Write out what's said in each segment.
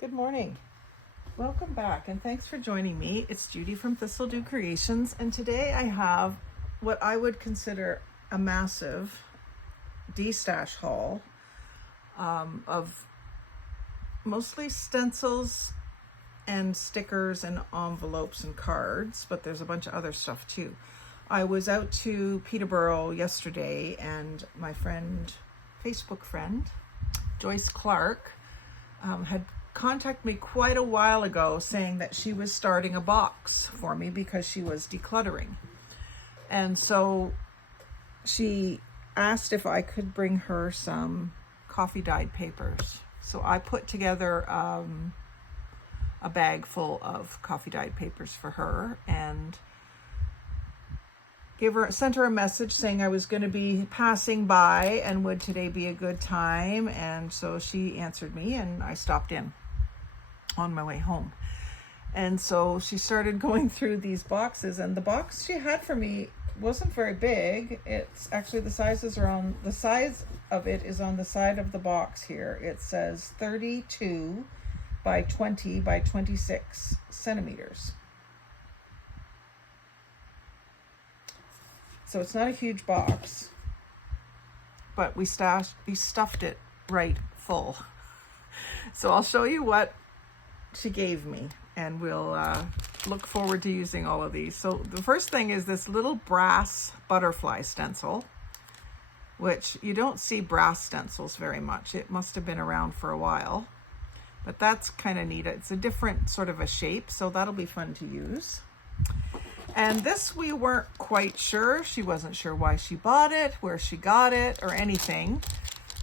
Good morning. Welcome back and thanks for joining me. It's Judy from Thistledew Creations, and today I have what I would consider a massive Destash haul of mostly stencils and stickers and envelopes and cards, but there's a bunch of other stuff too. I was out to Peterborough yesterday and my Facebook friend, Joyce Clark, had contacted me quite a while ago saying that she was starting a box for me because she was decluttering. And so she asked if I could bring her some coffee dyed papers. So I put together a bag full of coffee dyed papers for her and sent her a message saying I was going to be passing by and would today be a good time. And so she answered me and I stopped in on my way home. And so she started going through these boxes, and the box she had for me wasn't very big. It's actually the size of it is on the side of the box here. It says 32 by 20 by 26 centimeters. So it's not a huge box, but we stuffed it right full. So I'll show you what she gave me, and we'll look forward to using all of these. So the first thing is this little brass butterfly stencil, which you don't see brass stencils very much. It must have been around for a while, but that's kind of neat. It's a different sort of a shape, so that'll be fun to use. And this we weren't quite sure. She wasn't sure why she bought it, where she got it, or anything,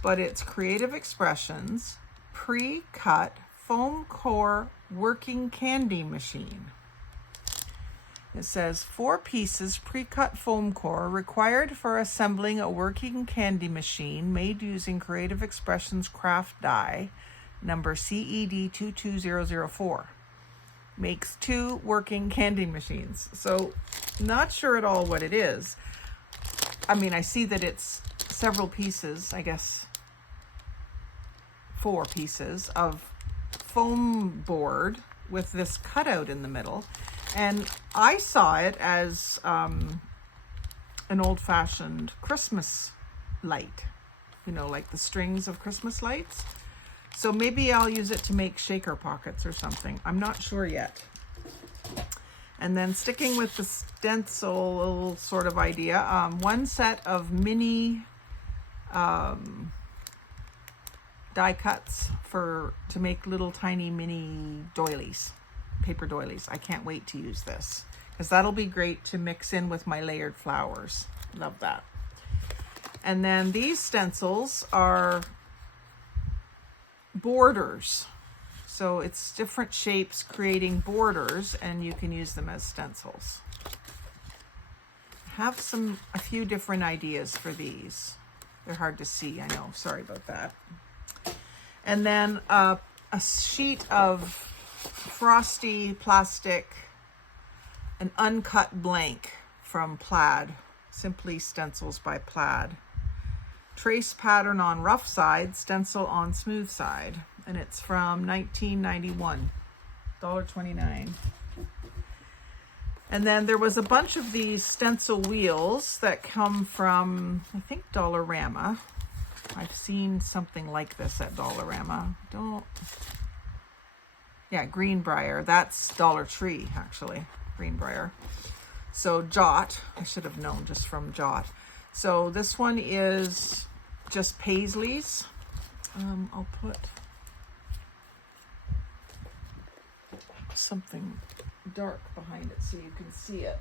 but it's Creative Expressions pre-cut foam core working candy machine. It says 4 pieces pre-cut foam core required for assembling a working candy machine made using Creative Expressions craft die number CED 22004. Makes 2 working candy machines. So not sure at all what it is. I mean, I see that it's several pieces, I guess 4 pieces of foam board with this cutout in the middle. And I saw it as an old-fashioned Christmas light, you know, like the strings of Christmas lights. So maybe I'll use it to make shaker pockets or something. I'm not sure yet. And then sticking with the stencil sort of idea, 1 set of mini die cuts to make little tiny mini doilies, paper doilies. I can't wait to use this because that'll be great to mix in with my layered flowers. Love that. And then these stencils are borders. So it's different shapes creating borders, and you can use them as stencils. I have a few different ideas for these. They're hard to see, I know. Sorry about that. And then a sheet of frosty plastic, an uncut blank from Plaid, Simply Stencils by Plaid. Trace pattern on rough side, stencil on smooth side. And it's from 1991, $1.29. And then there was a bunch of these stencil wheels that come from, I think, Dollarama. I've seen something like this at Dollarama. Greenbrier. That's Dollar Tree, actually. Greenbrier. So Jot, I should have known just from Jot. So this one is just paisleys. I'll put something dark behind it so you can see it.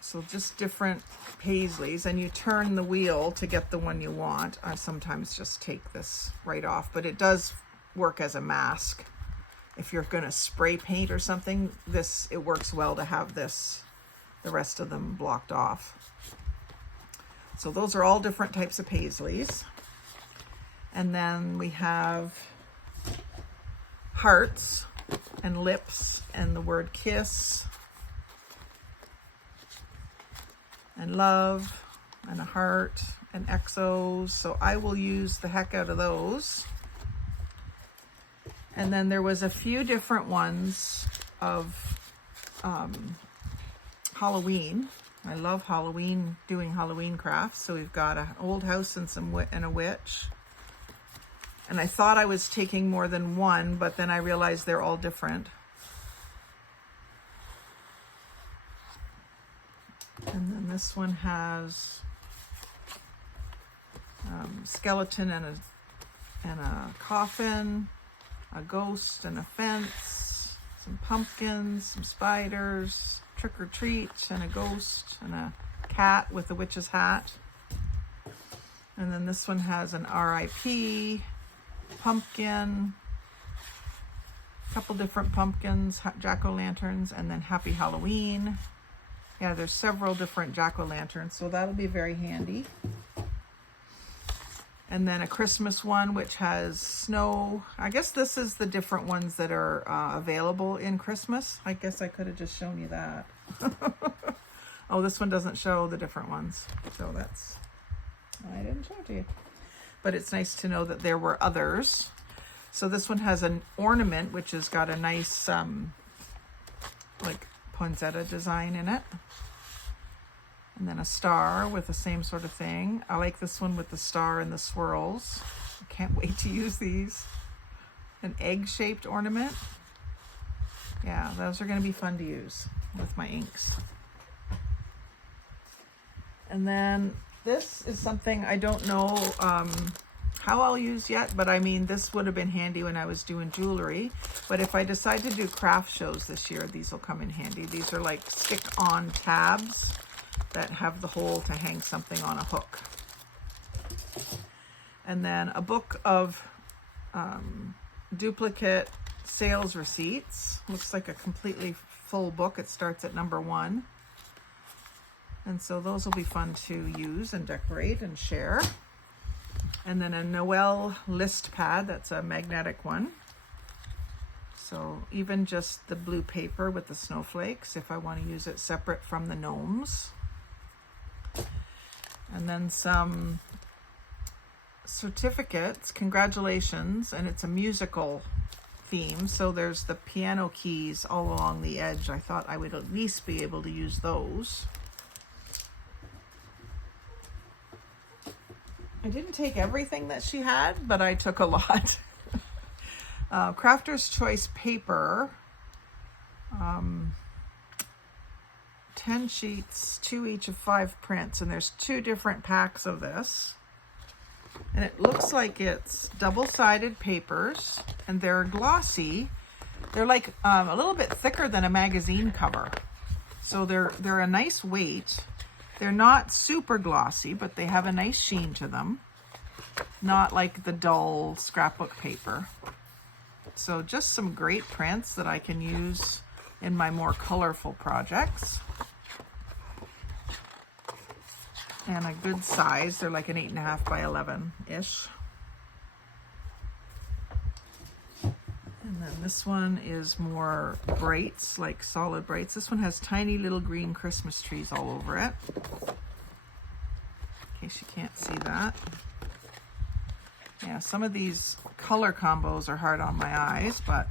So just different paisleys, and you turn the wheel to get the one you want. I sometimes just take this right off, but it does work as a mask. If you're going to spray paint or something, it works well to have the rest of them blocked off. So those are all different types of paisleys. And then we have hearts and lips and the word kiss and love and a heart and XOs, so I will use the heck out of those. And then there was a few different ones of Halloween. I love Halloween, doing Halloween crafts. So we've got an old house and and a witch. And I thought I was taking more than one, but then I realized they're all different. And then this one has skeleton and a coffin, a ghost and a fence, some pumpkins, some spiders, trick or treat, and a ghost, and a cat with a witch's hat. And then this one has an RIP, pumpkin, a couple different pumpkins, jack-o'-lanterns, and then Happy Halloween. Yeah, there's several different jack-o'-lanterns, so that'll be very handy. And then a Christmas one, which has snow. I guess this is the different ones that are available in Christmas. I guess I could have just shown you that. Oh, this one doesn't show the different ones. So I didn't show it to you. But it's nice to know that there were others. So this one has an ornament, which has got a nice, like poinsettia design in it. And then a star with the same sort of thing. I like this one with the star and the swirls. I can't wait to use these. An egg-shaped ornament. Yeah, those are going to be fun to use with my inks. And then this is something I don't know how I'll use yet, but I mean, this would have been handy when I was doing jewelry. But if I decide to do craft shows this year, these will come in handy. These are like stick-on tabs that have the hole to hang something on a hook. And then a book of duplicate sales receipts. Looks like a completely full book. It starts at number 1. And so those will be fun to use and decorate and share. And then a Noel list pad. That's a magnetic one. So even just the blue paper with the snowflakes, if I want to use it separate from the gnomes. And then some certificates, congratulations, and it's a musical theme, so there's the piano keys all along the edge. I thought I would at least be able to use those. I didn't take everything that she had, but I took a lot. Crafter's Choice paper, 10 sheets, 2 each of 5 prints, and there's 2 different packs of this. And it looks like it's double-sided papers, and they're glossy. They're like a little bit thicker than a magazine cover. So they're a nice weight. They're not super glossy, but they have a nice sheen to them. Not like the dull scrapbook paper. So just some great prints that I can use in my more colorful projects. And a good size. They're like an 8.5 by 11-ish. And then this one is more brights, like solid brights. This one has tiny little green Christmas trees all over it. In case you can't see that. Yeah, some of these color combos are hard on my eyes, but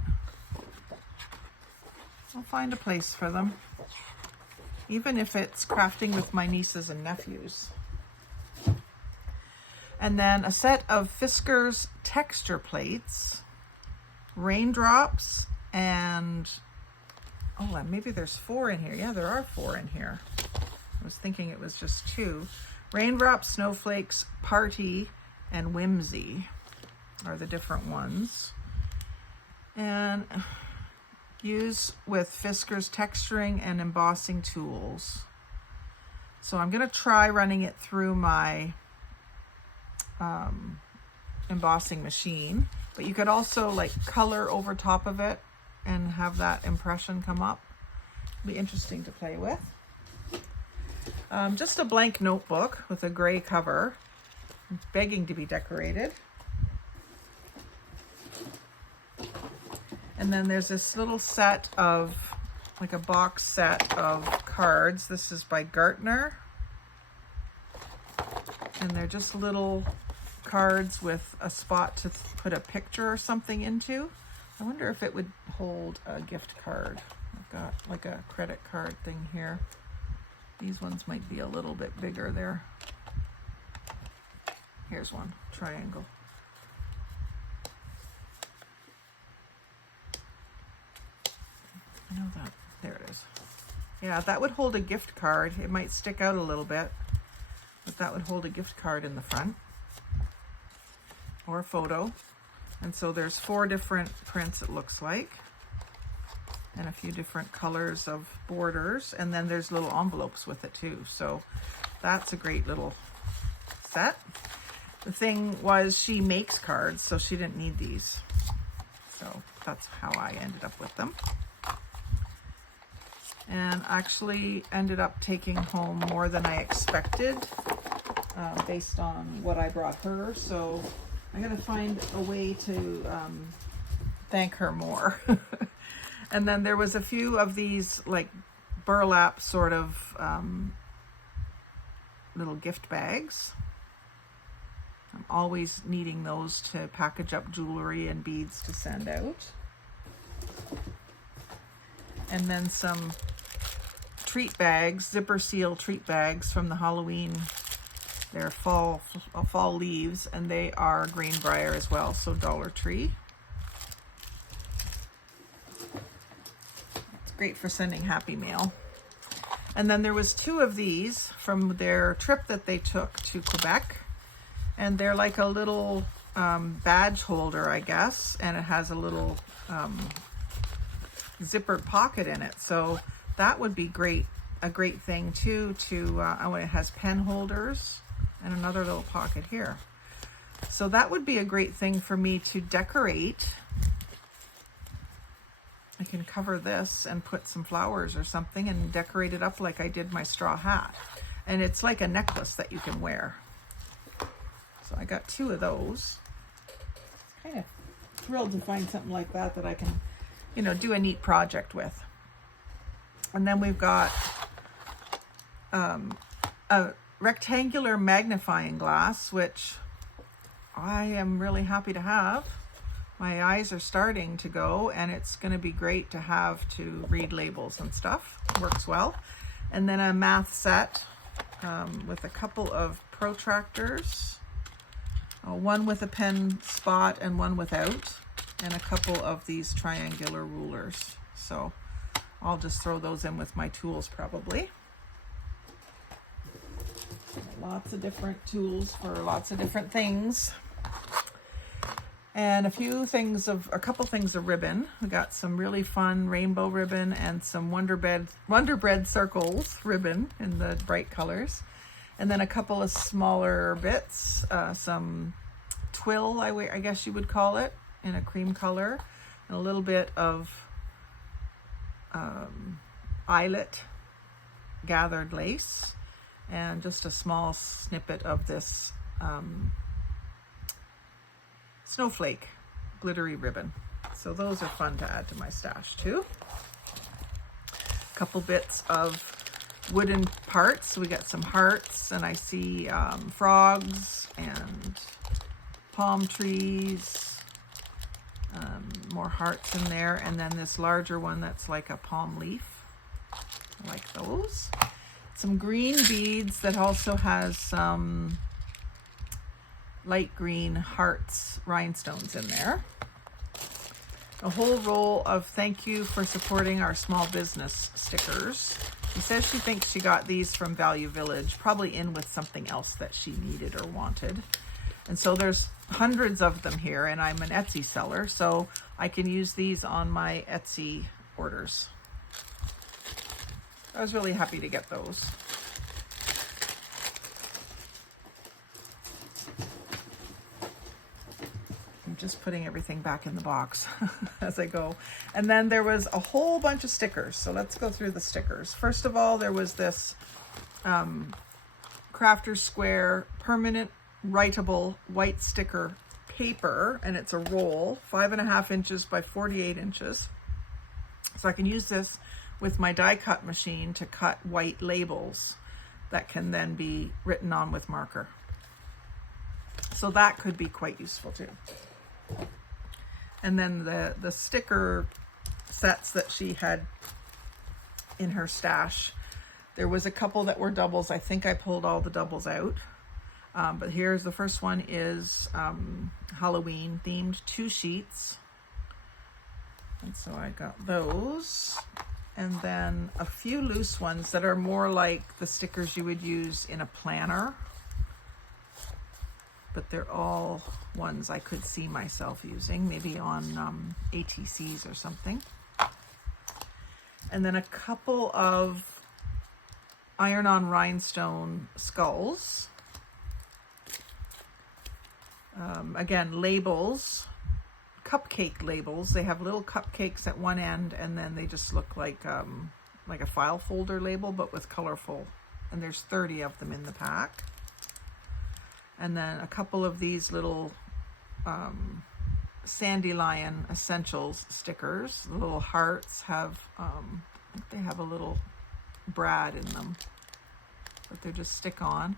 I'll find a place for them. Even if it's crafting with my nieces and nephews. And then a set of Fisker's texture plates, raindrops, and oh, maybe there's 4 in here. Yeah, there are 4 in here. I was thinking it was just 2. Raindrops, snowflakes, party, and whimsy are the different ones. And use with Fisker's texturing and embossing tools. So I'm going to try running it through my embossing machine, but you could also like color over top of it and have that impression come up. It'll be interesting to play with. Just a blank notebook with a gray cover, begging to be decorated. And then there's this little set of, like a box set of cards. This is by Gartner. And they're just little cards with a spot to put a picture or something into. I wonder if it would hold a gift card. I've got like a credit card thing here. These ones might be a little bit bigger there. Here's one, triangle. I know that, there it is. Yeah, that would hold a gift card. It might stick out a little bit, but that would hold a gift card in the front or a photo. And so there's 4 different prints, it looks like, and a few different colors of borders. And then there's little envelopes with it too. So that's a great little set. The thing was, she makes cards, so she didn't need these. So that's how I ended up with them. And actually ended up taking home more than I expected based on what I brought her. So I gotta find a way to thank her more. And then there was a few of these like burlap sort of little gift bags. I'm always needing those to package up jewelry and beads to send out. And then some treat bags, zipper seal treat bags from the Halloween. They're fall leaves, and they are Greenbrier as well, so Dollar Tree. It's great for sending happy mail. And then there was 2 of these from their trip that they took to Quebec. And they're like a little badge holder, I guess, and it has a little zippered pocket in it. So that would be great, a great thing too to, it has pen holders and another little pocket here. So that would be a great thing for me to decorate. I can cover this and put some flowers or something and decorate it up like I did my straw hat. And it's like a necklace that you can wear. So I got 2 of those. Kind of thrilled to find something like that that I can, you know, do a neat project with. And then we've got a rectangular magnifying glass, which I am really happy to have. My eyes are starting to go, and it's going to be great to have to read labels and stuff. Works well. And then a math set with a couple of protractors. One with a pen spot and one without, and a couple of these triangular rulers. So I'll just throw those in with my tools probably. Lots of different tools for lots of different things. And a couple things of ribbon. We got some really fun rainbow ribbon and some Wonder Bread circles ribbon in the bright colors. And then a couple of smaller bits, some twill, I guess you would call it, in a cream color, and a little bit of eyelet gathered lace, and just a small snippet of this snowflake glittery ribbon. So those are fun to add to my stash too. A couple bits of wooden parts. We got some hearts, and I see frogs and palm trees, more hearts in there, and then this larger one that's like a palm leaf. I like those. Some green beads that also has some light green hearts rhinestones in there. A whole roll of thank you for supporting our small business stickers. She says she thinks she got these from Value Village, probably in with something else that she needed or wanted. And so there's hundreds of them here, and I'm an Etsy seller, so I can use these on my Etsy orders. I was really happy to get those. I'm just putting everything back in the box as I go. And then there was a whole bunch of stickers. So let's go through the stickers. First of all, there was this Crafter's Square permanent writable white sticker paper, and it's a roll, 5.5 inches by 48 inches. So I can use this with my die cut machine to cut white labels that can then be written on with marker. So that could be quite useful too. And then the sticker sets that she had in her stash, there was a couple that were doubles. I think I pulled all the doubles out. But here's the first one is Halloween themed, 2 sheets. And so I got those. And then a few loose ones that are more like the stickers you would use in a planner. But they're all ones I could see myself using, maybe on ATCs or something. And then a couple of iron-on rhinestone skulls. Again, labels, cupcake labels. They have little cupcakes at one end, and then they just look like a file folder label, but with colorful. And there's 30 of them in the pack. And then a couple of these little Sandy Lion Essentials stickers. The little hearts have, I think they have a little brad in them, but they just stick on.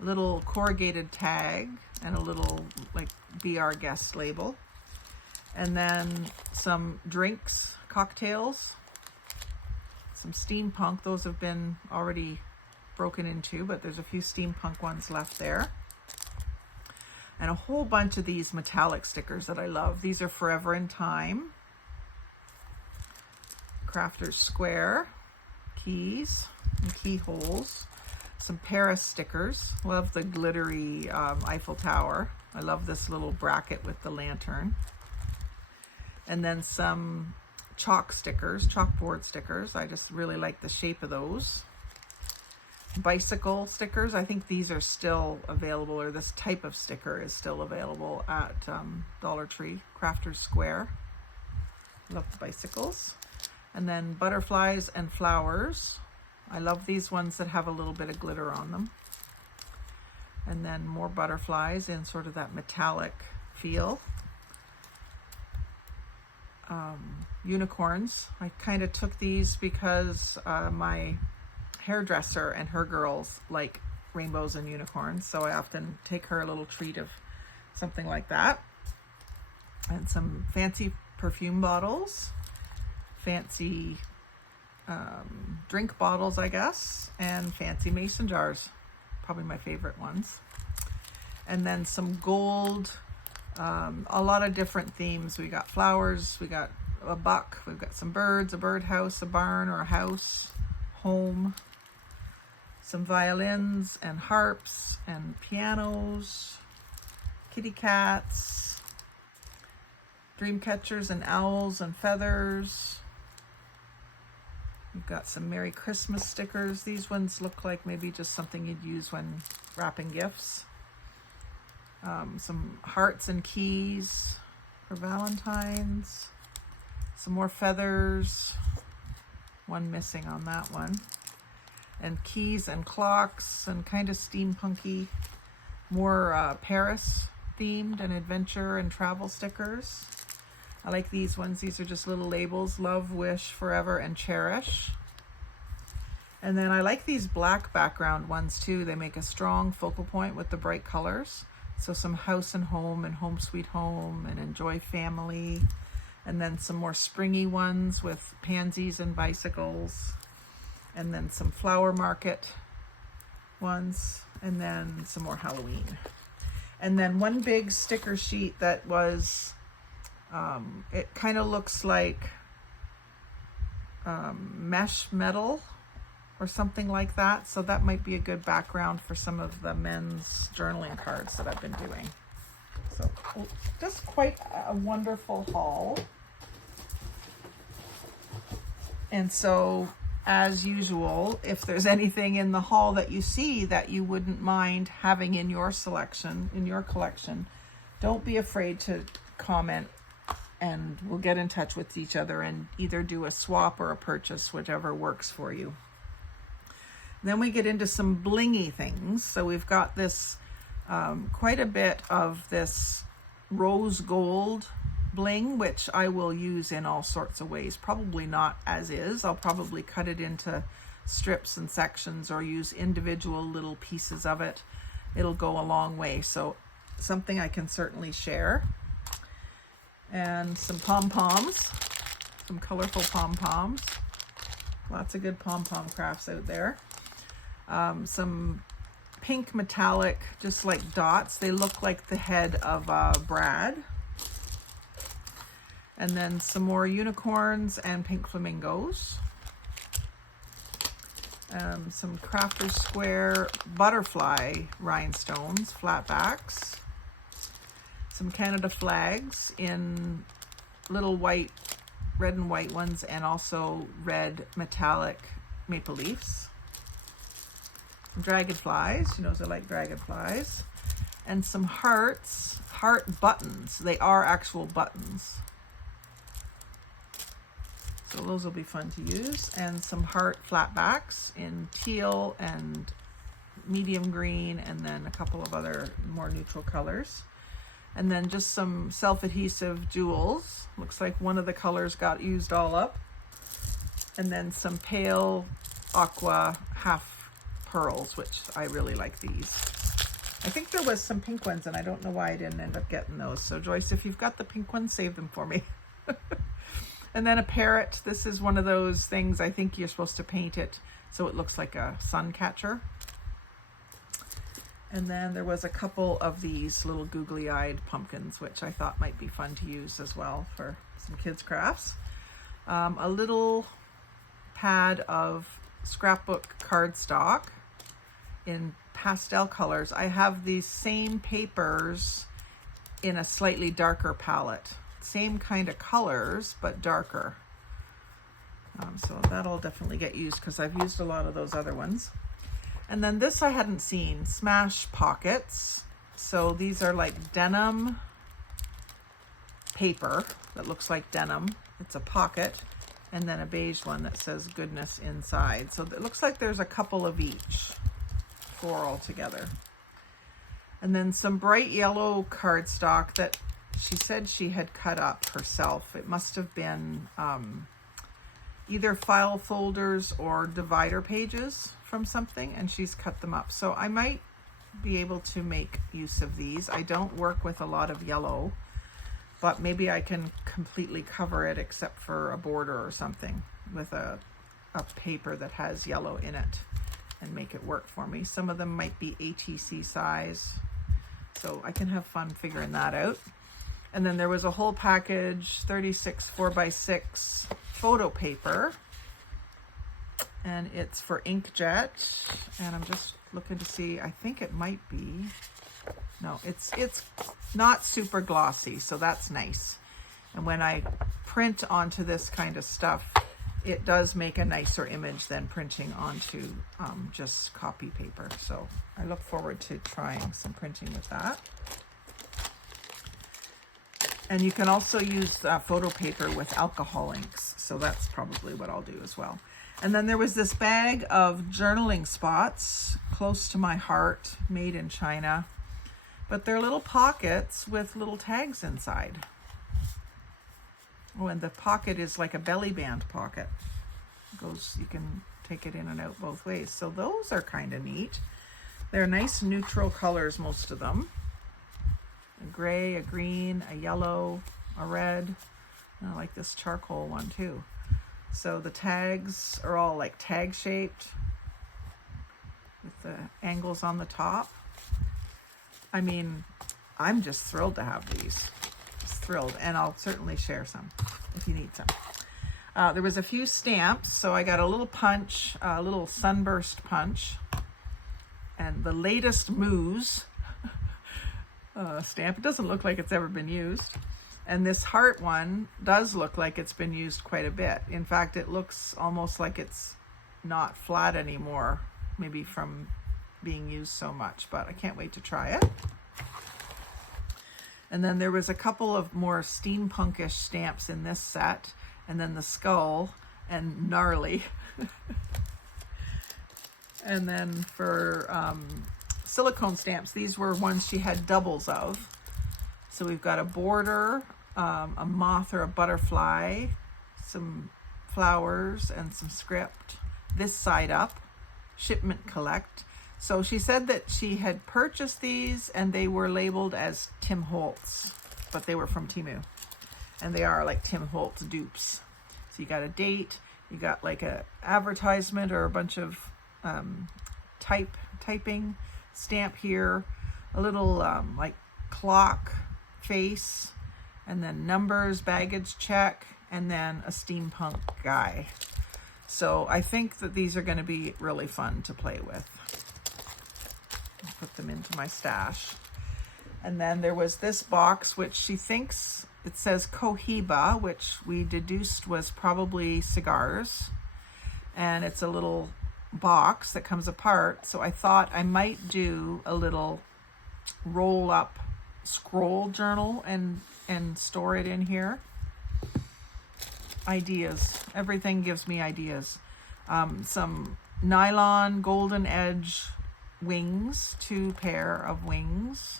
A little corrugated tag and a little like Be Our Guest label. And then some drinks, cocktails, some steampunk. Those have been already broken into, but there's a few steampunk ones left there. And a whole bunch of these metallic stickers that I love. These are Forever in Time, Crafter's Square, keys and keyholes, some Paris stickers. Love the glittery Eiffel Tower. I love this little bracket with the lantern. And then some chalk stickers, chalkboard stickers. I just really like the shape of those. Bicycle stickers. I think these are still available, or this type of sticker is still available at Dollar Tree, Crafter's Square. Love the bicycles. And then butterflies and flowers. I love these ones that have a little bit of glitter on them. And then more butterflies in sort of that metallic feel. Unicorns. I kind of took these because my hairdresser and her girls like rainbows and unicorns, so I often take her a little treat of something like that. And some fancy perfume bottles, fancy drink bottles, I guess, and fancy mason jars, probably my favorite ones. And then some gold, a lot of different themes. We got flowers, we got a buck, we've got some birds, a birdhouse, a barn or a house, home, some violins and harps and pianos, kitty cats, dream catchers and owls and feathers. We've got some Merry Christmas stickers. These ones look like maybe just something you'd use when wrapping gifts. Some hearts and keys for Valentine's. Some more feathers. One missing on that one. And keys and clocks and kind of steampunky. More Paris themed and adventure and travel stickers. I like these ones. These are just little labels. Love, wish, forever, and cherish. And then I like these black background ones too. They make a strong focal point with the bright colors. So some house and home sweet home and enjoy family. And then some more springy ones with pansies and bicycles. And then some flower market ones. And then some more Halloween. And then one big sticker sheet that was, it kind of looks like mesh metal or something like that. So that might be a good background for some of the men's journaling cards that I've been doing. So just quite a wonderful haul. And so, as usual, if there's anything in the haul that you see that you wouldn't mind having in your selection, in your collection, don't be afraid to comment, and we'll get in touch with each other and either do a swap or a purchase, whichever works for you. Then we get into some blingy things. So we've got this, quite a bit of this rose gold bling, which I will use in all sorts of ways. Probably not as is. I'll probably cut it into strips and sections or use individual little pieces of it. It'll go a long way. So something I can certainly share. And some pom-poms, some colorful pom-poms. Lots of good pom-pom crafts out there. Some pink metallic, just like dots. They look like the head of Brad. And then some more unicorns and pink flamingos. Some Crafter's Square butterfly rhinestones, flatbacks. Some Canada flags in little white, red and white ones, and also red metallic maple leaves. Dragonflies, she knows I like dragonflies. And some hearts, heart buttons. They are actual buttons. So those will be fun to use. And some heart flatbacks in teal and medium green, and then a couple of other more neutral colors. And then just some self-adhesive jewels. Looks like one of the colors got used all up. And then some pale aqua half pearls, which I really like these. I think there was some pink ones, and I don't know why I didn't end up getting those. So Joyce, if you've got the pink ones, save them for me. And then a parrot. This is one of those things, I think you're supposed to paint it so it looks like a sun catcher. And then there was a couple of these little googly-eyed pumpkins, which I thought might be fun to use as well for some kids' crafts. A little pad of scrapbook cardstock in pastel colors. I have these same papers in a slightly darker palette. Same kind of colors, but darker. So that'll definitely get used because I've used a lot of those other ones. And then this I hadn't seen, Smash Pockets. So these are like denim paper that looks like denim. It's a pocket, and then a beige one that says goodness inside. So it looks like there's a couple of each, 4 altogether. And then some bright yellow cardstock that she said she had cut up herself. It must have been either file folders or divider pages from something, and she's cut them up. So I might be able to make use of these. I don't work with a lot of yellow, but maybe I can completely cover it except for a border or something with a paper that has yellow in it and make it work for me. Some of them might be ATC size, so I can have fun figuring that out. And then there was a whole package, 36 4x6 photo paper, and it's for inkjet. And I'm just looking to see, I think it might be, no, it's not super glossy, so that's nice. And when I print onto this kind of stuff, it does make a nicer image than printing onto just copy paper. So I look forward to trying some printing with that. And you can also use photo paper with alcohol inks. So that's probably what I'll do as well. And then there was this bag of journaling spots, close to my heart, made in China. But they're little pockets with little tags inside. Oh, and the pocket is like a belly band pocket. You can take it in and out both ways. So those are kind of neat. They're nice neutral colors, most of them. A gray, a green, a yellow, a red. I like this charcoal one too. So the tags are all like tag shaped with the angles on the top. I mean, I'm just thrilled to have these. Just thrilled. And I'll certainly share some if you need some. There was a few stamps. So I got a little punch, a little sunburst punch, and the latest Moose stamp. It doesn't look like it's ever been used. And this heart one does look like it's been used quite a bit. In fact, it looks almost like it's not flat anymore, maybe from being used so much, but I can't wait to try it. And then there was a couple of more steampunkish stamps in this set, and then the skull and gnarly. And then for silicone stamps, these were ones she had doubles of. So we've got a border, a moth or a butterfly, some flowers, and some script. This side up, shipment collect. So she said that she had purchased these and they were labeled as Tim Holtz, but they were from Temu. And they are like Tim Holtz dupes. So you got a date, you got like a advertisement or a bunch of typing stamp here, a little like clock face, and then numbers, baggage check, and then a steampunk guy. So I think that these are going to be really fun to play with. I'll put them into my stash. And then there was this box, which she thinks it says Cohiba, which we deduced was probably cigars. And it's a little box that comes apart. So I thought I might do a little roll up scroll journal and store it in here. Ideas. Everything gives me ideas. Some nylon golden edge wings, 2 pair of wings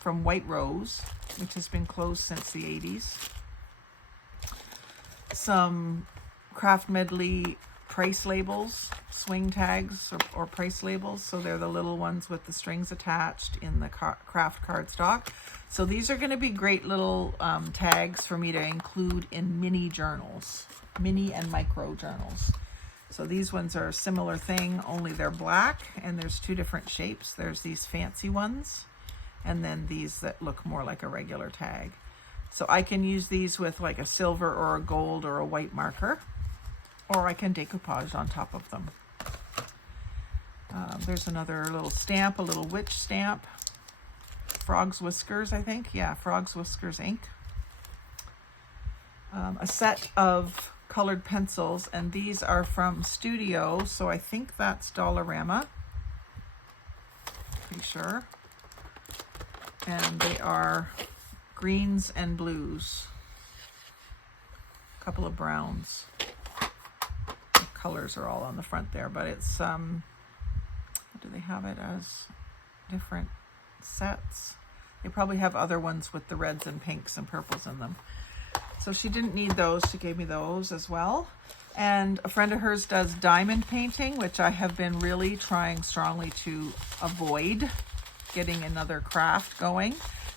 from White Rose, which has been closed since the 80s. Some Craft Medley price labels, swing tags or price labels. So they're the little ones with the strings attached in the craft cardstock. So these are going to be great little tags for me to include in mini journals, mini and micro journals. So these ones are a similar thing, only they're black, and there's 2 different shapes. There's these fancy ones, and then these that look more like a regular tag. So I can use these with like a silver or a gold or a white marker, or I can decoupage on top of them. There's another little stamp, a little witch stamp. Frog's Whiskers, I think. Yeah, Frog's Whiskers ink. A set of colored pencils, and these are from Studio, so I think that's Dollarama. Pretty sure. And they are greens and blues. A couple of browns. The colors are all on the front there, but it's what do they have it as? Different sets. They probably have other ones with the reds and pinks and purples in them. So she didn't need those. She gave me those as well. And a friend of hers does diamond painting, which I have been really trying strongly to avoid getting another craft going.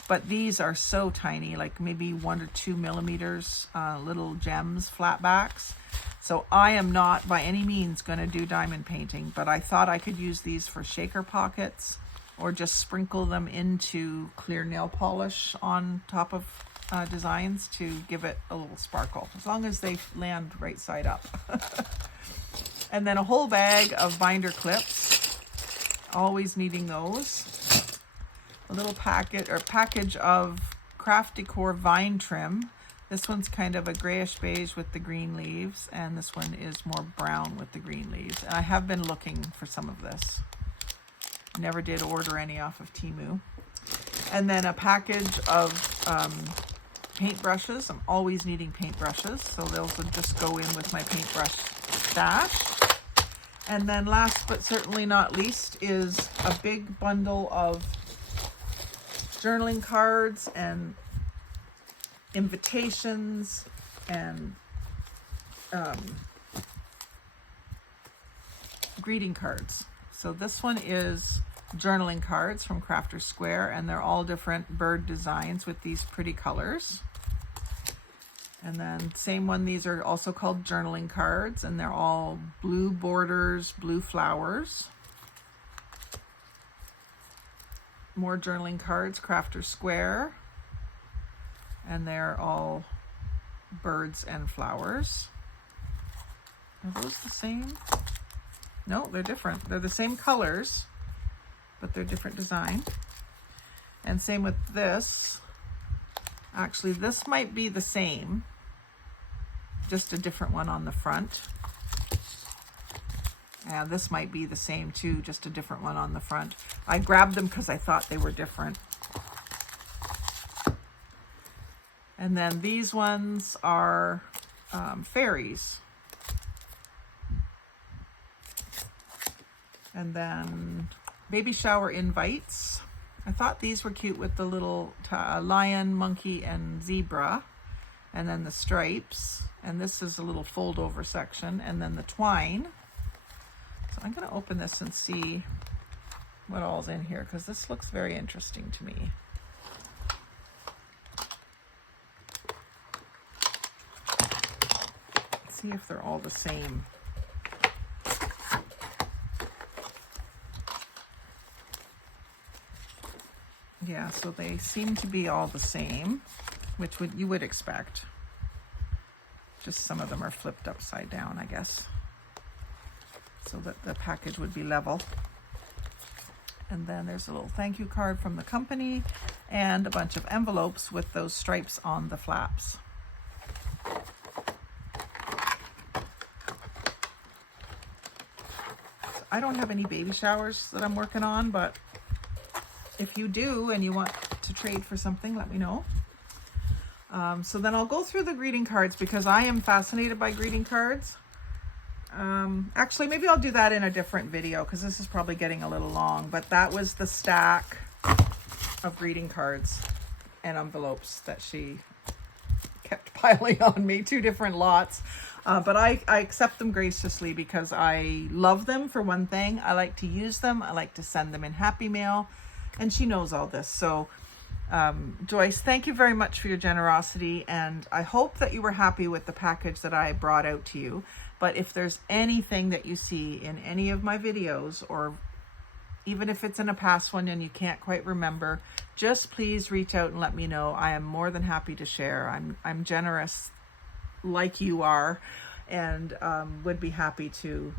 But these are so tiny, like maybe 1 or 2 millimeters, little gems, flat backs. So I am not by any means going to do diamond painting, but I thought I could use these for shaker pockets or just sprinkle them into clear nail polish on top of designs to give it a little sparkle, as long as they land right side up. And then a whole bag of binder clips, always needing those. A little package of craft decor vine trim. This one's kind of a grayish beige with the green leaves, and this one is more brown with the green leaves. And I have been looking for some of this. Never did order any off of Temu. And then a package of paintbrushes. I'm always needing paintbrushes, so those would just go in with my paintbrush stash. And then last but certainly not least is a big bundle of journaling cards and invitations and greeting cards. So this one is journaling cards from Crafter's Square, and they're all different bird designs with these pretty colors. And then same one, these are also called journaling cards, and they're all blue borders, blue flowers. More journaling cards, Crafter's Square, and they're all birds and flowers. Are those the same? No, they're different. They're the same colors, but they're different design. And same with this. Actually, this might be the same, just a different one on the front. And this might be the same too, just a different one on the front. I grabbed them because I thought they were different. And then these ones are fairies. And then baby shower invites. I thought these were cute with the little lion, monkey, and zebra. And then the stripes. And this is a little fold over section. And then the twine. So I'm going to open this and see what all's in here, because this looks very interesting to me. Let's see if they're all the same. Yeah, so they seem to be all the same, which you would expect. Just some of them are flipped upside down, I guess, so that the package would be level. And then there's a little thank you card from the company and a bunch of envelopes with those stripes on the flaps. I don't have any baby showers that I'm working on, but if you do and you want to trade for something, let me know. So then I'll go through the greeting cards because I am fascinated by greeting cards. Actually, maybe I'll do that in a different video because this is probably getting a little long, but that was the stack of greeting cards and envelopes that she kept piling on me, 2 different lots. But I accept them graciously because I love them, for one thing. I like to use them. I like to send them in Happy Mail, and she knows all this. So Joyce, thank you very much for your generosity, and I hope that you were happy with the package that I brought out to you. But if there's anything that you see in any of my videos, or even if it's in a past one and you can't quite remember, just please reach out and let me know. I am more than happy to share. I'm generous like you are, and would be happy to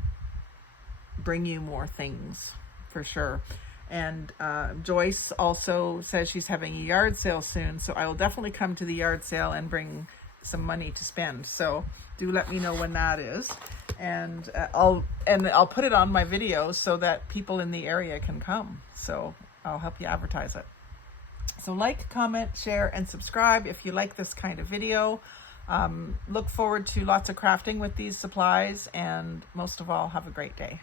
bring you more things for sure. And Joyce also says she's having a yard sale soon, so I will definitely come to the yard sale and bring some money to spend. So do let me know when that is, and I'll put it on my videos so that people in the area can come. So I'll help you advertise it. So like, comment, share, and subscribe if you like this kind of video. Look forward to lots of crafting with these supplies, and most of all, have a great day.